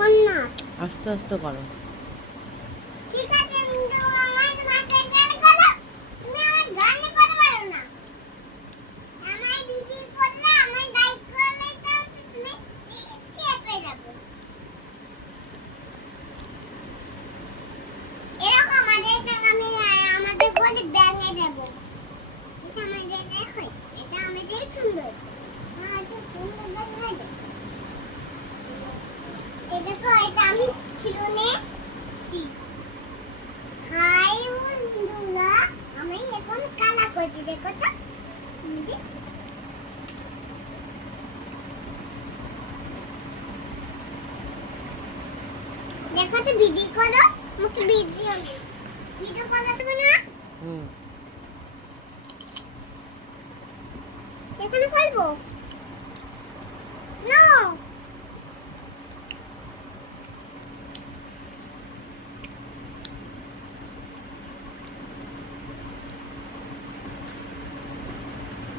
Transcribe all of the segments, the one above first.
কর না। আস্তে আস্তে করো। ঠিক আছে, কিন্তু আমার বাচ্চার গান করো। তুমি আমার গান করতে পারো না। আমার ভিডিও করলে আমার দায়িত্ব করলে তাহলে তুমি চেপে যাবে। এরকম আমাদের বলে ব্যাঙে যাব। এটা আমাদের দেখো, এটা আমাদের সুন্দর। তো সুন্দর লাগে। এই দেখো, এটা আমি খিলুনে দিই। হাই বন্ধুরা, আমি এখন কালা করছি, দেখো তো। দেখো তো, ভিডিও করো। আমাকে ভিডিও করা দেবে না? এখানে করবো না।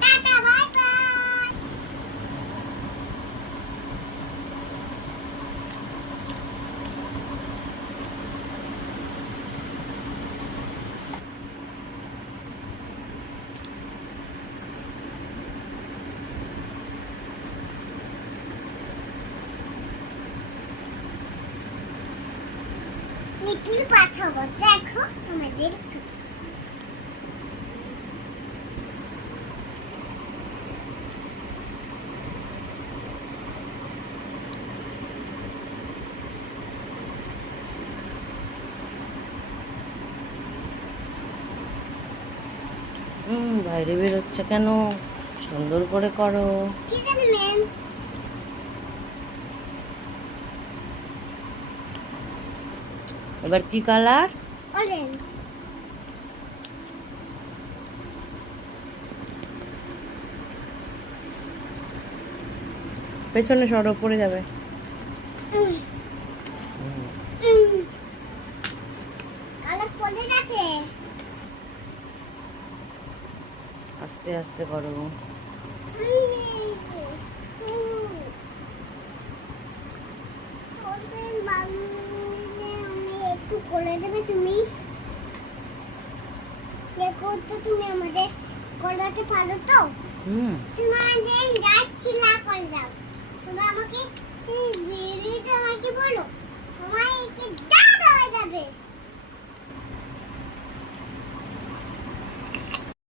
Tata, bye bye. মিটির পাঠাবো, দেখো আমাদের বাইরে বেরোচ্ছে কেন? সুন্দর করে করো। ঠিক আছে ম্যাম। এবার কি কালার? অরেঞ্জ। পেছনে সরো, পড়ে যাবে। কালার পড়ে যাচ্ছে। আস্তে আস্তে করো। একটু করে দেবে তুমি? দেখো তো, তুমি আমাদের করাতে পারো তো? তুমি আমাদের যাচ্ছিলা করে দাও। তুমি আমাকে ভিডিওটা আমাকে বলো, তোমার একে দাদা হয়ে যাবে।